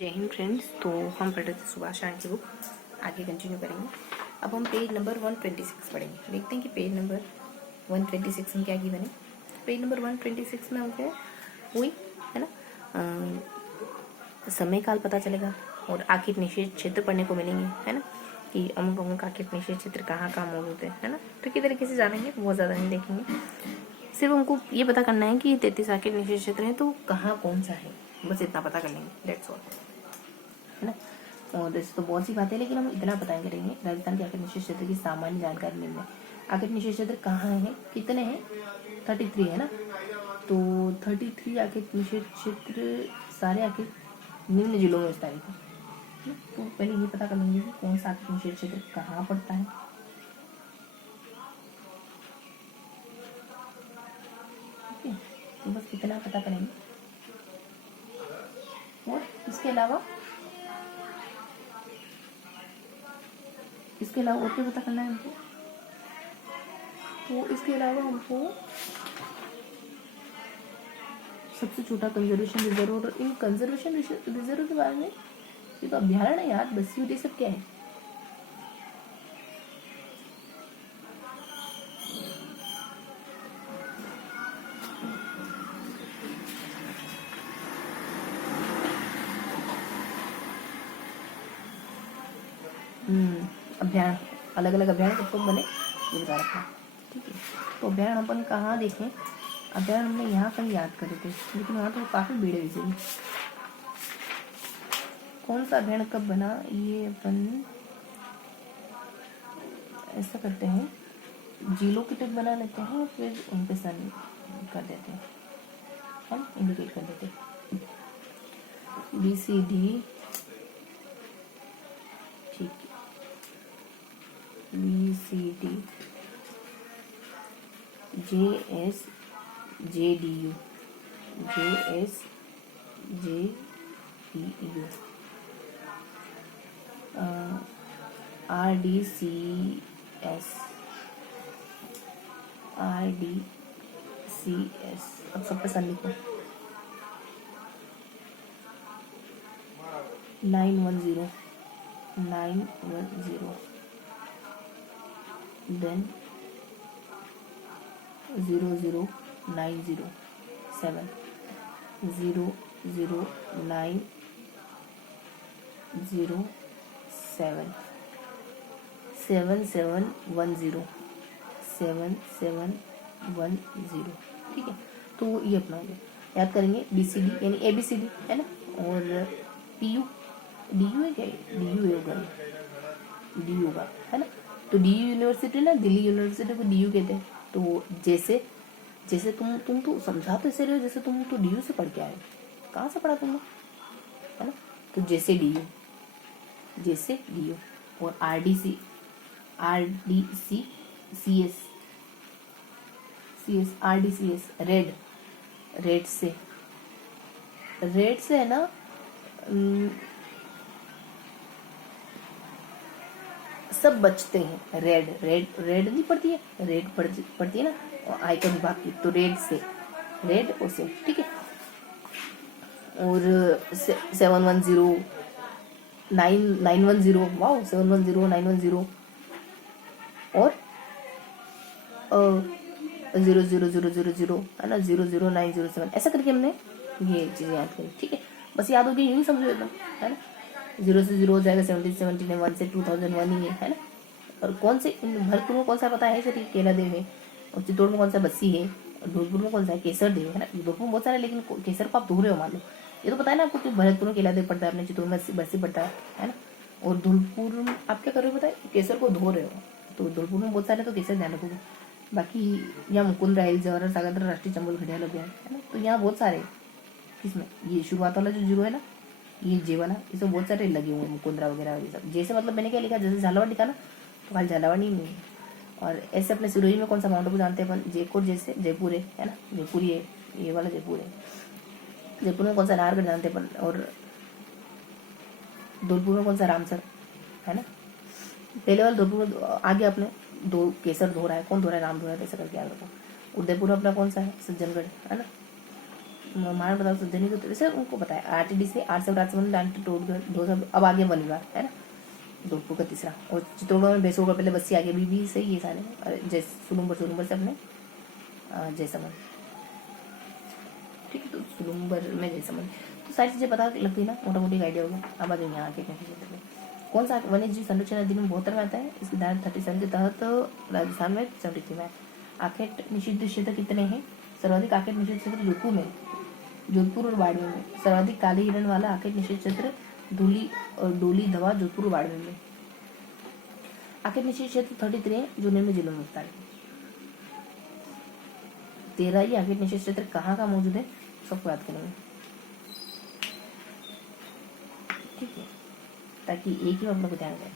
जय हिंद फ्रेंड्स। तो हम पढ़ रहे थे सुभाष राय की बुक, आगे कंटिन्यू करेंगे। अब हम पेज नंबर 126 पढ़ेंगे। देखते हैं कि पेज नंबर 126 में क्या की बने। पेज नंबर 126 में हमको हुई है ना, समय काल पता चलेगा और आखिर निषेध क्षेत्र पढ़ने को मिलेंगे, है ना, कि अमुक अमुक आखिर निषेध क्षेत्र कहाँ कहाँ मौजूद है ना। तो किस तरीके से जानेंगे, बहुत ज़्यादा नहीं देखेंगे। सिर्फ हमको ये पता करना है कि 33 आखिर निषेध क्षेत्र है तो कहाँ कौन सा है, बस इतना पता कर लेंगे, दैट्स ऑल, है ना। और ऐसे तो बहुत सी बातें, लेकिन हम इतना पता करेंगे राजस्थान के आखिर निषेध क्षेत्र की सामान्य जानकारी लेना है। आखिर निषेध क्षेत्र कहाँ है, कितने हैं, 33 है ना। तो 33 आखिर निषेध क्षेत्र सारे आखिर निम्न जिलों में विस्तारित है। तो पहले ये पता कर लेंगे कि कौन सा आखिर निषेध क्षेत्र कहाँ पड़ता है। ठीक है, तो बस इतना पता करेंगे। और इसके अलावा और क्या पता करना है हमको। तो इसके अलावा हमको सबसे छोटा कंजर्वेशन रिजर्व, और इन कंजर्वेशन रिजर्व के बारे में ये तो अभ्यारण्य है यार, बस ये सब क्या है। अभ्यारण्य, अलग अलग अभ्यारण्य कब कब बने ये बता रखा है। ठीक है, तो अभ्यारण्य अपन कहाँ देखें, अभ्यारण्य हमने यहाँ कहीं याद करे थे, लेकिन वहाँ तो काफ़ी भीड़ है इसीलिए। कौन सा अभ्यारण्य कब बना, ये अपन ऐसा करते हैं, जिलों की टिक बना लेते हैं, फिर उन पे सन कर देते हैं, हम इंडिकेट कर देते हैं BCD। ठीक है, BCD JS JDU JS JDU RDCS अब सब पे सन लिखो। 910 then 00907 00907 7710 7710। ठीक है, तो ये अपना हो गया, याद करेंगे। BCD यानी ABCD है ना, और PU DU है क्या, DU होगा, DU होगा, है ना। तो DU यूनिवर्सिटी ना, दिल्ली यूनिवर्सिटी को DU कहते हैं। तो जैसे जैसे तुम तो समझा तो ऐसे रहे हो जैसे तुम तो DU से पढ़ के आए, कहाँ से पढ़ा तुमने, है ना। तो जैसे DU और RDCS रेड से है ना, सब बचते हैं। रेड नहीं पड़ती है, रेड पड़ती है ना आयकर विभाग की, तो रेड और से, ठीक है। और 710 910, वाओ, 710 910 और 00000 है ना, 00907, ऐसा करके हमने ये चीज़ें याद करी। ठीक है, बस याद होगी, यूँ समझो एकदम, है ना। 0 से 0 हो जाएगा 1717, 1 से 2001 ही है ना। और कौन से भरतपुर में कौन सा पता है, सर, केला देव है, और चित्तौड़ में कौन सा बस्सी है, और धौलपुर में कौन सा है, केसर देव है ना। धौलपुर में बहुत सारे, लेकिन केसर को आप धो रहे हो मान लो, ये तो पता है ना आपको कि भरतपुर में केला देव पड़ता है, अपने चित्तौड़ में बस्सी पड़ता है ना। और धौलपुर में आप क्या कर रहे हो पता है, केसर को धो रहे हो। तो धौलपुर में बहुत सारे, तो केसर ध्यान रखोगे। बाकी यहाँ मुकुंद राय जवाहर सागर राष्ट्रीय चंबल घड़ियाल अभियान है ना, तो यहाँ बहुत सारे, किसमें ये शुरुआत वाला जो जीरो है ना, ये जे वाला, इसमें बहुत सारे लगे हुए हैं, मुकुंदरा वगैरह ये सब। जैसे मतलब मैंने क्या लिखा, जैसे झालावाड़ लिखा ना, तो खाली झालावाड़ नहीं है। और ऐसे अपने सिरोही में कौन सा माउंट आबू जानते हैं अपन, जयपुर, जैसे जयपुर है ना, जयपुर ये वाला जयपुर है। जयपुर में कौन सा नाहरगढ़ जानते हैं अपन, और धौलपुर में कौन सा रामसर है ना। पहले वाले धौलपुर में आगे अपने दो केसर धो रहा है, कौन धो रहा है, राम धो रहा है, ऐसा करके याद रखो। उदयपुर में अपना कौन सा है, सज्जनगढ़ है ना। महाराणा प्रताप सिद्ध नहीं तो वैसे उनको पता है आरटीडी से 8 से राजसमंद दो सब अब आगे वन विभाग है ना, जोधपुर का तीसरा। और चित्तौड़गढ़ में बेसोगढ़ पहले बस्सी आगे भी सही है सारे, जय सुलुम्बर से अपने जयसमंद, ठीक है। तो सुलुम्बर में जयसमंद, तो सारी चीजें पता लगती है ना, मोटा मोटी आइडिया होगा। अब आ जाए यहाँ के क्षेत्र में कौन सा वन्य जीव संरक्षण अधिनियम 72 में आता है, इसकी धारा 37 के तहत राजस्थान में 73 में। आखेट निषिद्ध क्षेत्र कितने हैं, सर्वाधिक आखेट निषिद्ध क्षेत्र जोधपुर में, जोधपुर और बाड़मेर में। सर्वाधिक काले हिरण वाला आखेट निषिद्ध क्षेत्र धूली और डोली धवा जोधपुर और बाड़मेर में। आखेट निषिद्ध क्षेत्र 33 है जो निम्न जिलों में होता है। 13 ही आखेट निषिद्ध क्षेत्र कहाँ का मौजूद है, सबको याद करेंगे, ठीक है, ताकि एक ही मतलब को ध्यान रहे।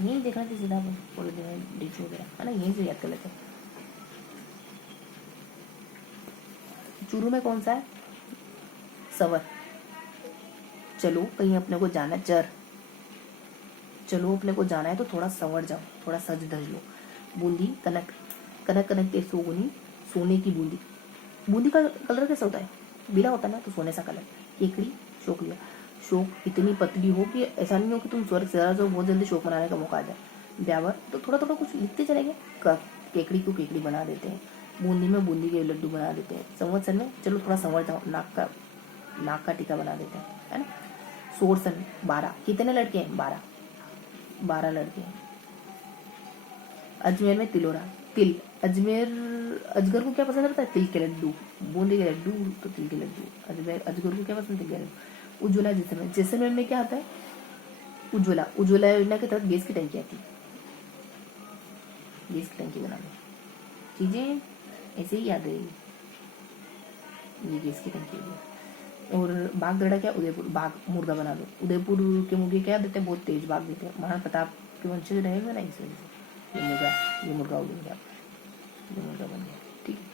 यही देखना चाहिए सीधा पूरे दिन डिश वगैरह है ना, यहीं से याद कर लेते हैं। चूरू में कौन सा है, सवर। चलो कहीं अपने को जाना, चलो अपने को जाना है तो थोड़ा संवर जाओ, थोड़ा सज धज लो। बूंदी, कनक, कनक कनक ते सोगुनी, सोने की बूंदी। बूंदी का कलर कैसा होता है, पीला होता है ना, तो सोने सा कलर। केकड़ी, शोक लिया, शोक इतनी पतली हो कि ऐसा नहीं हो कि तुम स्वर्ग से जो बहुत जल्दी शोक मनाने का मौका आ जाए। ब्यावर, तो थोड़ा थोड़ा कुछ लिखते चलेंगे। केकड़ी को केकड़ी बना देते हैं, बूंदी में बूंदी के लड्डू बना देते हैं। संवत्सर में चलो थोड़ा संवर जाओ, नाक का टीका बना देते हैं, है ना। सोरसन 12, कितने लड़के हैं, 12 लड़के हैं। अजमेर में तिलोरा, तिल, अजगर को क्या पसंद रहता है, तिल के लड्डू, बूंदी के लड्डू, तो तिल के लड्डू। अजगर को क्या पसंद, तिल के लड्डू। उज्ज्वला, जैसलमेर में क्या आता है, उज्ज्वला योजना के तहत गैस की टंकी आती है, गैस की टंकी बनाने, चीजें ऐसे ही याद रहेगी, ये गैस की टंकी है। और बागदड़ा क्या, उदयपुर, बाघ मुर्गा बना लो। उदयपुर के मुर्गे क्या देते हैं, बहुत तेज बाघ देते हैं, महाराणा प्रताप के वंशज रहेगा ना, इस वजह से ये मुर्गा हो गया, ये मुर्गा बन गया, ठीक है।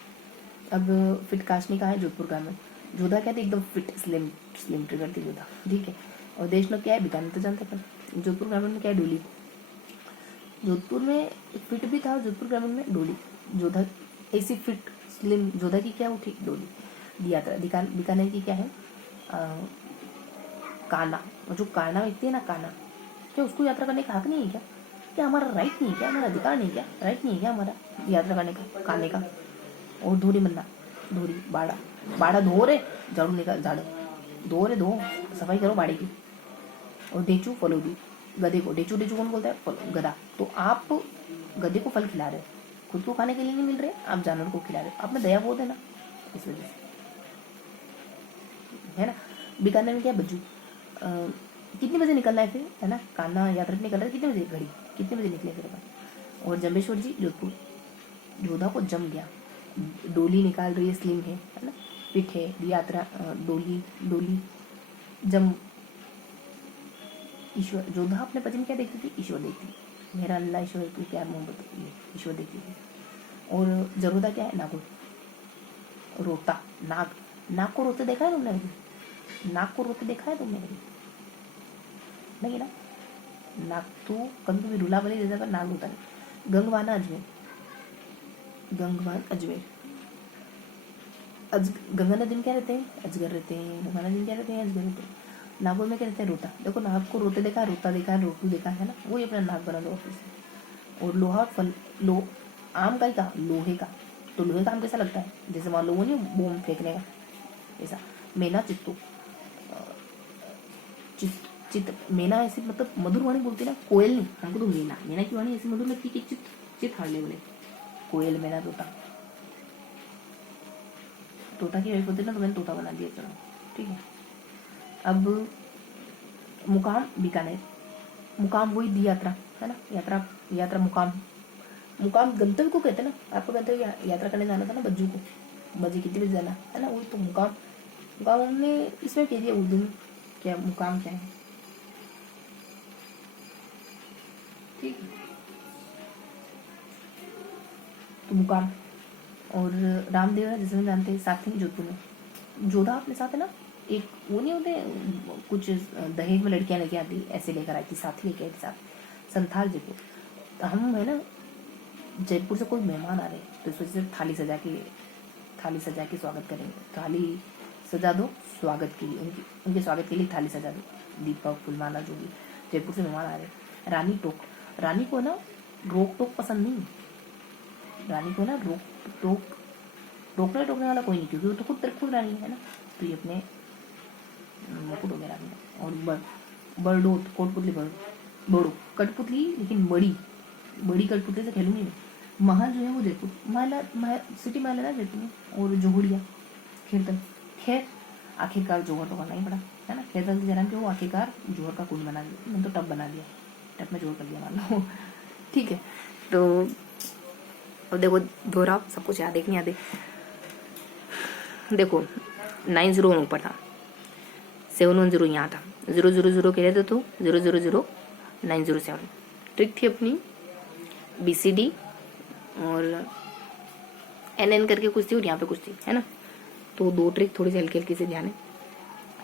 अब फिट काशनी कहाँ है, जोधपुर का में। जोधा क्या थी, एकदम फिट स्लिम ट्रिगर थी जोधा, ठीक है। और देश में क्या है, बीकानेर तो जानते हैं। जोधपुर ग्रामीण में क्या है, डोली। जोधपुर में फिट भी था, जोधपुर ग्रामीण में डोली। जोधा ऐसी फिट स्लिम जोधा की क्या उठी, डोली। यात्रा बीकानेर की क्या है, काना। और जो काना व्यक्ति है ना, काना, क्या उसको यात्रा करने का हक नहीं है क्या, क्या हमारा राइट नहीं है क्या, हमारा अधिकार नहीं है क्या, राइट नहीं है क्या हमारा यात्रा करने का, काने का। और धोरी मन्ना, धोरी, बाड़ा धो रे, झाड़ू निकाल, झाड़ू धो रे, धो सफाई करो बाड़े की। और डेचू, फलोदी, गधे को डेचू, डेचू कौन बोलता है, गधा। तो आप गधे को फल खिला रहे, खुद को खाने के लिए नहीं मिल रहे, आप जानवर को खिला रहे, आपने दया बहुत है ना, इस वजह से, है ना। बीकानेर में क्या, बज्जू। कितने बजे निकलना है फिर, है ना, कान्हा यात्रा निकल रहा है, कितने बजे, घड़ी कितने बजे निकले फिर अपन। और जम्बेश्वर जी, जोधपुर, जोधा को जम गया, डोली निकाल रही है, स्लिम है ना, फिट है, यात्रा, डोली जम। ईश्वर, जोधा अपने पति में क्या देखती थी, ईश्वर देखती थी, मेरा अल्लाह ईश्वर की क्या मोहब्बत, ईश्वर देखती थी। और जरोदा क्या है, नागुर, रोता, नाक को रोते देखा है तुमने, नाक को रोते देखा है तुमने, नहीं ना, नाक तो कभी कभी रुला बने जैसा, नाक होता नहीं। गंगवाना, अजमेर, अजमेर। गंगा नदी में क्या रहते हैं, अजगर रहते हैं। गंगा नदी में क्या रहते हैं, अजगर रहते हैं। नागौर में क्या रहता है, रोता। देखो नाग को रोते देखा, रोता देखा है, रोटू देखा है ना, वो ही अपना नाक बना दो ऑफिस। और लोहा, फल, आम का ही कहा, लोहे का, तो लोहे का आम कैसा लगता है, जैसे मान लो वो नहीं बम फेंकने का ऐसा। मेना, चित्तू, मेना ऐसी मतलब मधुर वाणी बोलती ना, कोयल नहीं, हमको तो मेना की वाणी ऐसी मधुर लगती कि चित हारने बोले, कोयल, मेना, तोता की वाइफ होती ना, तो मैंने तोता बना दिया, चलो ठीक है। अब मुकाम, बीकानेर, मुकाम वही दी यात्रा है ना, यात्रा मुकाम गंतव्य को कहते हैं ना, आपको गंतव्य यात्रा करने जाना था ना, बज्जू को, बजे कितने बजे जाना है ना, वही तो मुकाम हमने इसमें कह दिया उर्दू में, क्या मुकाम क्या है, ठीक है, तो मुकाम। और रामदेवरा जिसे हम जानते हैं, साथ ही जोधपुर में। जोधा अपने साथ है ना, एक वो नहीं होते कुछ दहेज में लड़कियां लेके आती, ऐसे लेकर आई थी, साथ ही लेके आई थी साथ। संथाल, जयपुर, तो हम है ना, जयपुर से कोई मेहमान आ रहे तो इस वजह से थाली सजा के स्वागत करेंगे, थाली सजा दो स्वागत के लिए, उनके स्वागत के लिए थाली सजा दो। दीपक फुलमाला जो भी जयपुर से मेहमान आ रहे। रानी टोक, रानी को ना रोक टोक पसंद नहीं, रानी को ना रोकने टोकने वाला कोई नहीं, क्योंकि वो तो खुद रानी है ना। तो ये अपने मुकुट हो गया रानी का। और बर्डो कोटपुतली, बड़ो कठपुतली, लेकिन बड़ी कठपुतली से खेलूंगी मैं। महल जो है वो जयपुर, सिटी महल है ना जयपुर में। और जोहड़िया खीरतन, खैर आखिरकार जोहर तो करना ही पड़ा है ना। खैरतन से जन्म के वो आखिरकार जोहर का कुंड बना दिया, मैंने तो टब बना दिया, टब में जोहर कर दिया मान लो। ठीक है, तो अब देखो दोहराओ, सब कुछ याद है कि नहीं याद है। देखो 901 ऊपर था, 710 यहाँ था, 000 कह रहे थे तो 000907। ट्रिक थी अपनी BCD और NN करके कुछ थी और यहाँ पे कुछ थी, है ना। तो 2 ट्रिक थोड़ी सी हल्की हल्की से ध्यान है।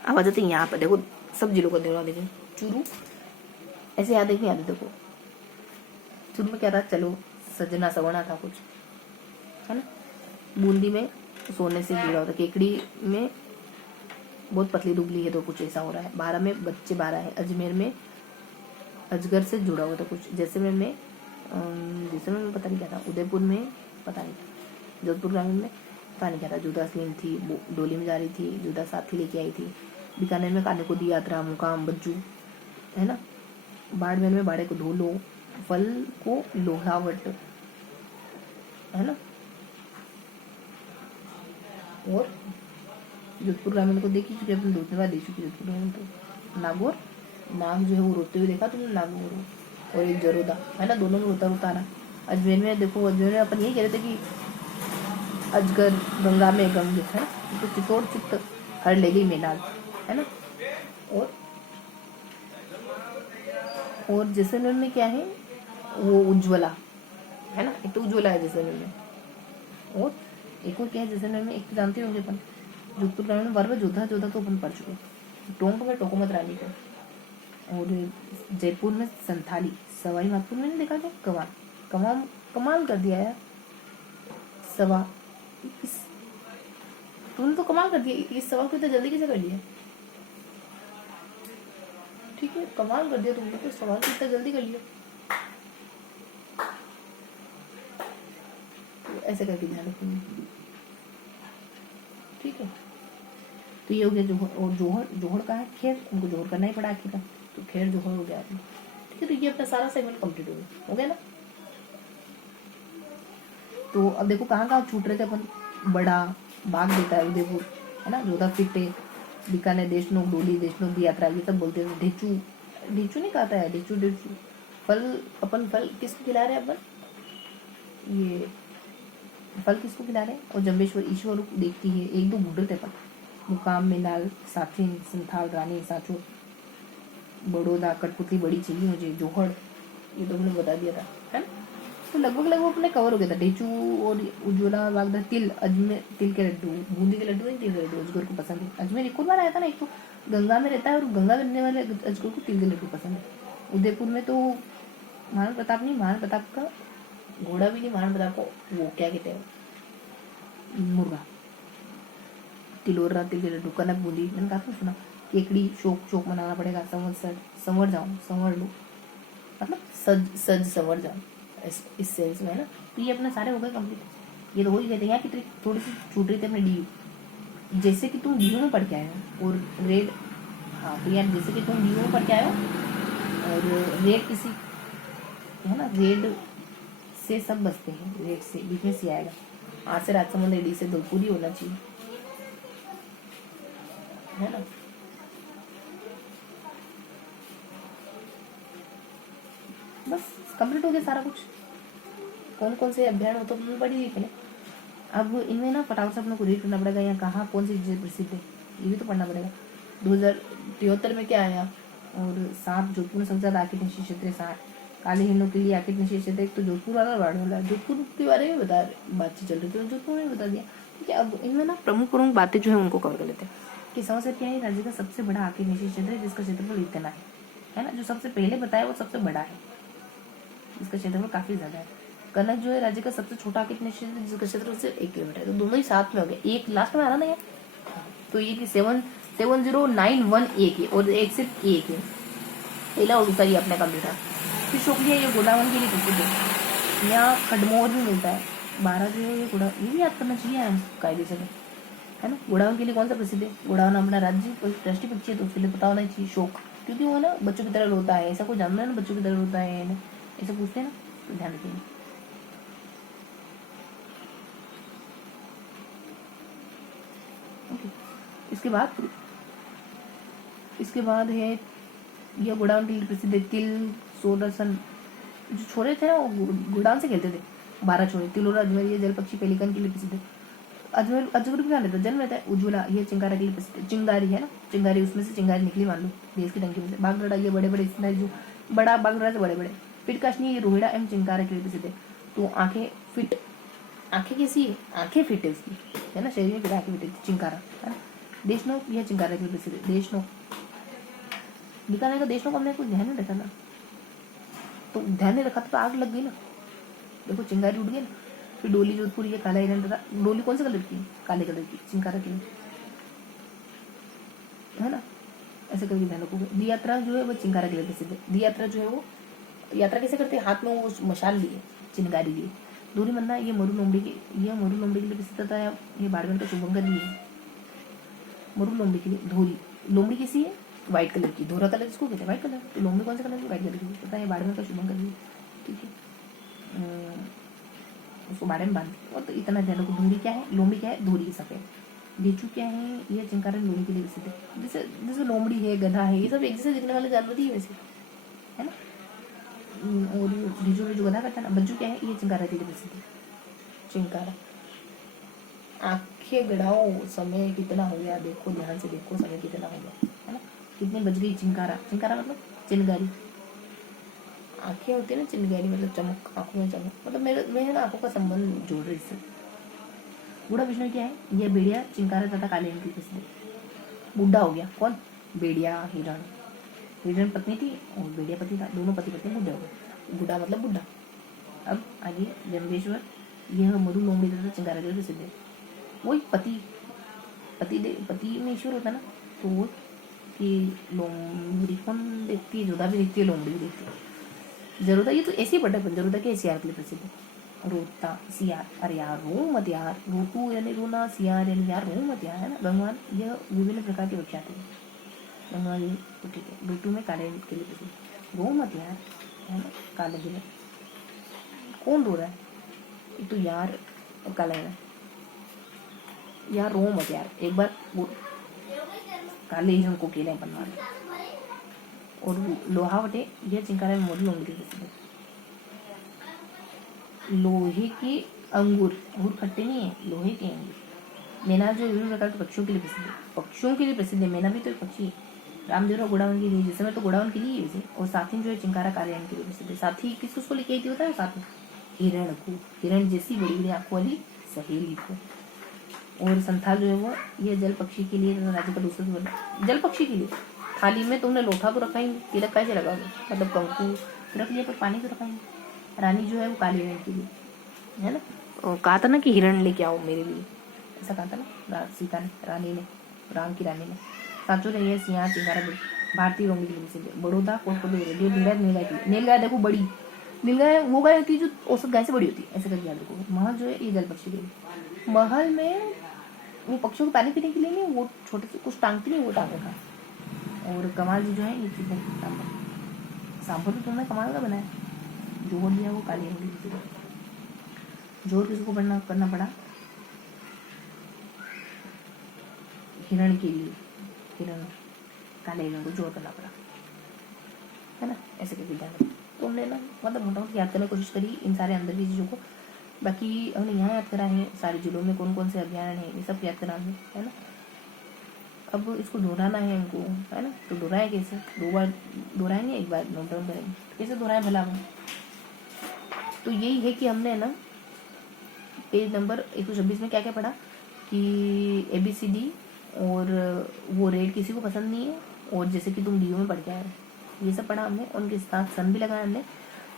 अब आ जाते हैं यहाँ पर, देखो सब जिलों का दोहरा देखिए। चूरू ऐसे याद है कि याद है। देखो चूरू में क्या था, चलो सजना सवना था कुछ, है ना। बूंदी में सोने से जुड़ा होता, केकड़ी में बहुत पतली दुबली है तो कुछ ऐसा हो रहा है। 12 में बच्चे 12 है। अजमेर में अजगर से जुड़ा हुआ था कुछ। जैसलमेर में पता नहीं क्या था। उदयपुर में पता नहीं था। जोधपुर ग्रामीण में पता नहीं क्या था। जुदा स्लीन थी, डोली में जा रही थी, जुदा साथी लेके आई थी। बीकानेर में काने को दी यात्रा, मुकाम बज्जू, है ना। बाड़मेर में बाड़े को धो लो, फल को लोहावट, है ना। और जोधपुर ग्रामीण को देखी चुकी अपने 2-3 बार देख चुकी जोधपुर ग्रामीण। तो नागौर, नाग जो है वो रोते हुए देखा तुमने, नागौर। और एक जरोदा, है ना, दोनों में रोता रोता रहा। अजमेर में देखो, अजमेर में अपन यही कह रहे थे कि अजगर गंगा में गंगे, है ना। तो चितौड़ चित्त हर ले गई मेनाल, है ना। और जैसलमेर में क्या है, वो उज्ज्वला, है ना। एक तो उज्ज्वला है जैसलमेर में, और एक और क्या है जैसलमेर में, एक तो जानते होंगे अपन, जोधपुर ग्रामीण में बार जोधा तो अपन पढ़ चुके। टोंक में टोकोमत रानी को। और जयपुर में संथाली। सवाई माधोपुर में नहीं देखा क्या, कमाल कर दिया यार। तुमने तो कमाल कर दिया, इस सवाल को इतना जल्दी कैसे कर लिया। ठीक है, कमाल कर दिया तुमने, तो सवाल को इतना जल्दी कर लिया। तो ऐसे करके ध्यान रखूंगी, ठीक है। तो ये हो गया जोहर। और जोहर का है खैर, उनको जोहर करना ही पड़ा आखिर का, तो खैर जोहर हो गया। ठीक है, तो ये अपना सारा सेगमेंट कंप्लीट हो गया ना। तो अब देखो कहाँ छूट रहे थे अपन। बड़ा बाग देता है उदयपुर, है ना। जोधा फिट है, बीकानेर देशनोक, डोली देशनोक की यात्रा, ये सब बोलते थे। ढेचू नहीं कहता है, ढेचू। फल किसको खिला रहे हैं अपन, ये फल किसको खिला रहे हैं। और जम्बेश्वर ईश्वर देखती है। 1-2 बूढ़े थे अपन। मुकाम, मेनाल, साथिन, संथाल, रानी, साचो, बड़ौदा, कठपुतली बड़ी चाहिए मुझे, जोहड़, ये तो हमने बता दिया था, है ना। तो लगभग अपने कवर हो गया था। ढेचू और उज्ज्वला, वागदा, तिल, अजमेर तिल के लड्डू, बूंदी के लड्डू नहीं, तिल के लड्डू अजगर को पसंद है। अजमेर एक और बार आया था ना, एक तो गंगा में रहता है और गंगा में रहने वाले अजगर को तिल के लड्डू पसंद है। उदयपुर में तो महाराणा प्रताप का घोड़ा भी नहीं, महाराणा प्रताप को वो क्या कहते हैं, मुर्गा। तिलोरा, तिल के लड्डू, कनक, बूंदी, मैंने काफी सुना। केकड़ी, शोक मनाना पड़ेगा, संवर जाओ, संवर लो, मतलब सज संवर जाओ, इस सेंस में, है ना। तो ये अपने सारे हो गए कंप्लीट। ये तो हो ही गए थे। यहाँ की ट्रिक थोड़ी सी छूट रही थी अपने DU, जैसे कि तुम DU में पढ़ के आए हो और रेड, हाँ तो यार जैसे कि तुम DU में पढ़ के आए हो और रेड किसी, है ना, रेड से सब बचते हैं, रेड से बीच में सी आएगा। आज से राजसमंद, डी से धोलपुरी होना चाहिए, है ना। बस कंप्लीट हो गया सारा कुछ। कौन कौन से अभियान हो तो हमने पढ़ी लिखे। अब इनमें ना फटाफट से अपने को रीड करना पड़ेगा, या कहाँ कौन सी चीज़ें प्रसिद्ध है ये भी तो पढ़ना पड़ेगा। 2073 में क्या आया, और 7 जोधपुर में सबसे ज़्यादा आर्किटेक्चर क्षेत्र 7 काले हिरणों के लिए आर्किटेक्चर क्षेत्र। एक तो जोधपुर वाला वाला जोधपुर के बारे में बातचीत चल रही थी, तो जोधपुर में बता दिया। ठीक है, अब इनमें ना प्रमुख बातें जो है उनको कवर कर लेते हैं। कि समस्या क्या है, राज्य का सबसे बड़ा आर्किटेक्चर क्षेत्र है जिसका क्षेत्रफल इतना है ना। जो सबसे पहले बताया वो सबसे बड़ा है, इसका क्षेत्रफल काफी ज्यादा है। कनक जो है राज्य का सबसे छोटा आर्किटेक्चर क्षेत्र जिसका क्षेत्रफल सिर्फ 1 किलोमीटर है। तो दोनों ही साथ में हो गए, एक लास्ट में आ रहा ना यार, तो ये कि 7091 एक है और एक सिर्फ एक है, पहला और दूसरा ये अपने का बेटा। फिर शुक्लिया ये गोडावन के लिए प्रसिद्ध है, यहाँ खडमोर भी मिलता है। 12 जो है ये गोडा, ये भी याद करना चाहिए हम कायदे से, है ना। गोडावन के लिए कौन सा प्रसिद्ध है? गोडावन अपना राज्य राष्ट्रीय पक्षी है, तो उसके लिए पता होना चाहिए शोक, क्योंकि वो ना बच्चों की तरह रोता है। ऐसा कोई जानना है ना बच्चों की तरह रोता है ना, ऐसा पूछते हैं ना, तो ध्यान रखिए। इसके बाद है यह गोडाउन के लिए प्रसिद्ध है तिल सोरसन। जो छोरे थे ना वो गोडाउन से खेलते थे, 12 छोरे। तिलोरा अजमेर ये जल पक्षी पेलिकन के लिए प्रसिद्ध है। अजमेर अजगर भी रहता है, जन्म रहता है। उज्ज्वला ये चिंगारा के लिए प्रसिद्ध है। चिंगारी है ना, चिंगारी उसमें से चिंगारी निकली मान लो देश की टंकी में से। बागडोरा ये बड़े बड़े जो बड़ा बागडोरा से बड़े बड़े। फिटकाशनी ये रोहिड़ा एवं चिंगारा के लिए प्रसिद्ध है। तो आंखें फिट, आंखें कैसी है? आंखें फिट है उसकी, है ना, शरीर में फिट आंखें फिट है, चिंकारा है ना। देशनोक यह चिंकारा के लिए प्रसिद्ध है। देशनोक निकालने का, देशनोक हमने कुछ ध्यान नहीं रखा ना, तो ध्यान नहीं रखा तो आग लग गई ना, देखो चिंगारी उड़ गई ना। फिर डोली जोधपुर ये काला हिरण तथा, डोली कौन से कलर की? काले कलर की, चिंकारा के लिए, है ना, ऐसे करके ध्यान रखोगे। दियात्रा जो है वो चिंकारा के लिए प्रसिद्ध है। दियात्रा जो है वो यात्रा कैसे करते हैं? हाथ में वो मशाल लिए, चिंगारी लिए। दूरी मन्ना ये मरु लोमड़ी के, यह मरु लोमड़ी के लिए प्रसिद्ध था। ये बाड़मेर का शुभंकर भी है मरु लोमड़ी के लिए। धोरी लोमड़ी कैसी है? व्हाइट कलर की। धोरा कलर इसको कहते हैं, व्हाइट कलर। तो लोमड़ी कौन सा कलर की? व्हाइट कलर की। पता है बाड़मेर का शुभंकर भी, ठीक है, उसको बाड़े में बांध। और तो इतना ध्यान रखो। धोरी क्या है? लोमड़ी क्या है? धोरी सफेद। बेचू क्या है? ये चिंकारा लोमड़ी के लिए प्रसिद्ध है। जैसे जैसे लोमड़ी है, गधा है, ये सब एक जैसे दिखने वाले जानवर ही है वैसे, है ना। और बीजू में जो गधा करता है ना, बज्जू क्या है? ये चिंकारा के लिए प्रसिद्ध है। चिंकारा। आंखें गड़ाओ, समय कितना हो गया देखो, ध्यान से देखो समय कितना हो गया, है ना, कितनी बज गई। चिंकारा, चिंकारा मतलब चिनगारी। आंखें होती है ना, चिनगारी मतलब चमक, आंखों में चमक, मतलब मेरे ना आंखों का संबंध जोड़ रही इससे। बूढ़ा विष्णु क्या है? यह बेड़िया चिंकारा तथा काले रंग की प्रसिद्ध है। बूढ़ा हो गया कौन? बेड़िया हिरण। हिरण पत्नी थी और बेड़िया पति था, दोनों पति पत्नी बूढ़े हो गए। बूढ़ा मतलब बुढ़ा। अब आगे जम्बेश्वर यह मरु लोमड़ी तथा चिंकारा के लिए प्रसिद्ध है। वही पति में ईश्वर होता है ना, तो वो कि लोमड़ी कौन देखती है? जोधा भी देखती है, लोमड़ी भी देखती है। जरोधा ये तो ऐसे ही पढ़ा है, जरोधा के सियार के लिए प्रसिद्ध है। रोता सियार, अरे यार रो मत यार, रोटू यानी रोना, सियार यानी यार रो मत यार, है ना। गंगवान यह विभिन्न प्रकार के विख्यात है। गंगवान ये तो ठीक है। रोटू में काले के लिए प्रसिद्ध, रो मत यार, है ना। काले गिले, कौन रो रहा है? ये तो यार काला है, यार रो मत यार, एक बार वो काले हिरण को केले बनवा दे। और लोहावटे यह चिंकारा में मरु लोमड़ी प्रसिद्ध है। लोहे के अंगूर खट्टे नहीं है, लोहे के अंगूर। मैना जो विभिन्न प्रकार के पक्षियों के लिए प्रसिद्ध है। पक्षियों के लिए प्रसिद्ध है, मैना भी तो एक पक्षी है। रामदेवरा गोडावन के लिए, जैसे मैं तो गोडावन के लिए वैसे। और साथी जो है चिंकारा काले रंग के लिए प्रसिद्ध है। साथी किसको लेके आई थी होता है? साथ में हिरण को, हिरण जैसी बड़ी बड़ी आंखों वाली सहेली को। और संथाल जो है वो ये जल पक्षी के लिए, राज्य का दूसरा वर्ग। जल पक्षी के लिए थाली में तुमने लोटा तो रखा ही, तिलक कैसे लगाओगे? मतलब कंकु रख लिया, पर पानी तो रखा ही। रानी जो है वो काले रंग की, है ना। और कहा था ना कि हिरण लेके आओ मेरे लिए, ऐसा कहा था ना सीता ने, रानी ने, राम की रानी ने। साचो रही है सियाह चिंगारा भारतीय रोमी की से बड़ौदा कोटकोटे रेडियो नीलगाय, नीलगाय की नीलगाय देखो बड़ी, नीलगाय वो गाय होती है जो औसत गाय से बड़ी होती है, ऐसे करके याद रखो। महल जो है ये जल पक्षी के लिए। महल में वो पक्षियों को पानी पीने के लिए नहीं, वो छोटे से कुछ टांगती नहीं, वो टांग रखा। और कमाल जी जो है ये चिकन सांभर, सांभर तो तुमने कमाल का बनाया। जोर दिया वो काली रंग, जोर किसको करना पड़ा? हिरण के लिए, हिरण काले हिरण को जोर करना पड़ा, है ना। ऐसे करके ध्यान रखो। तो हमने ना मतलब मोटामोटी याद करने की कोशिश करी इन सारे अंदर की चीज़ों को। बाकी हमने यहाँ याद करा है सारे जिलों में कौन कौन से अभियान है, ये सब याद करा है ना। अब इसको दोहराना है हमको, है ना। तो दोहराए कैसे? 2 बार दोहराएंगे, 1 बार नोट डाउन करेंगे। कैसे दोहराए भला? तो यही है कि हमने ना पेज नंबर 126 में क्या क्या पढ़ा कि ABCD और वो रेड किसी को पसंद नहीं है, और जैसे कि तुम DO में पढ़ के आए ये सब पढ़ा हमने। उनके साथ सन भी लगाया हमने।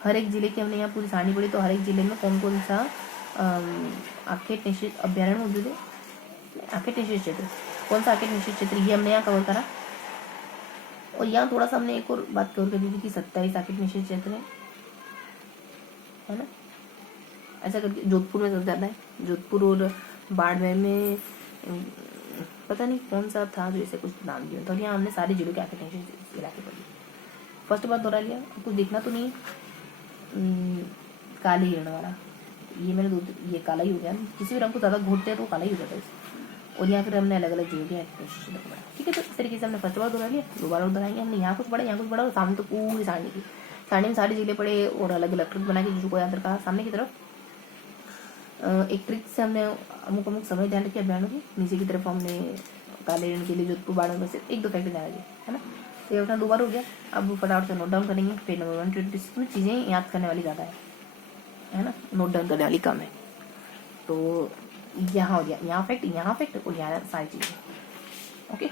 हर एक जिले की हमने यहाँ पूरी सारणी पढ़ी। तो हर एक जिले में कौन कौन सा आखेट निश्चित अभ्यारण्य होते थे, आखेट निश्चित क्षेत्र, कौन सा आर्किट निश्चित क्षेत्र, ये हमने यहाँ कवर करा। और यहाँ थोड़ा सा हमने एक और बात कवर कर दी थी कि 27 आर्किट निश्चित क्षेत्र है ना। ऐसा करके जोधपुर में सबसे ज़्यादा है, जोधपुर और बाड़मेर में पता नहीं कौन सा था जो ऐसे कुछ नाम दिया था। और यहाँ हमने सारे जिलों के आर्किट निश्चित इलाके पढ़ लिए। फर्स्ट बार दोहरा लिया, आपको देखना तो नहीं काले हिरण वाला, ये मैंने ये काला ही हो गया, किसी भी रंग को ज़्यादा घोटते हैं तो काला ही हो जाता है इसे। और यहाँ फिर हमने अलग अलग जिलों के पढ़ा, ठीक है। तो इस तरीके से हमने फर्स्ट बार दोहरा लिया, दोबारा दोहराएंगे। हमने यहाँ कुछ पढ़ा, यहाँ कुछ पढ़ा, और सामने तो पूरी सारणी की, सारणी में सारे जिले पढ़े और अलग अलग ट्रिक बना के जिसको याद रखा। सामने की तरफ एक ट्रिक से हमने अमुक अमुक समय ध्यान रखिए अभियानों की। नीचे की तरफ हमने काले हिरण के लिए जोधपुर बाड़मेर में से एक दो फैक्ट ध्यान रखिए, है ना। तो ये अपना दोबारा हो गया। अब फटाफट से नोट डाउन करेंगे। पेज नंबर 126 में चीज़ें याद करने वाली ज़्यादा है ना, नोट डाउन करने वाली कम है। तो यहाँ हो गया, यहाँ फैक्ट और यहाँ सारी चीज़ें, ओके।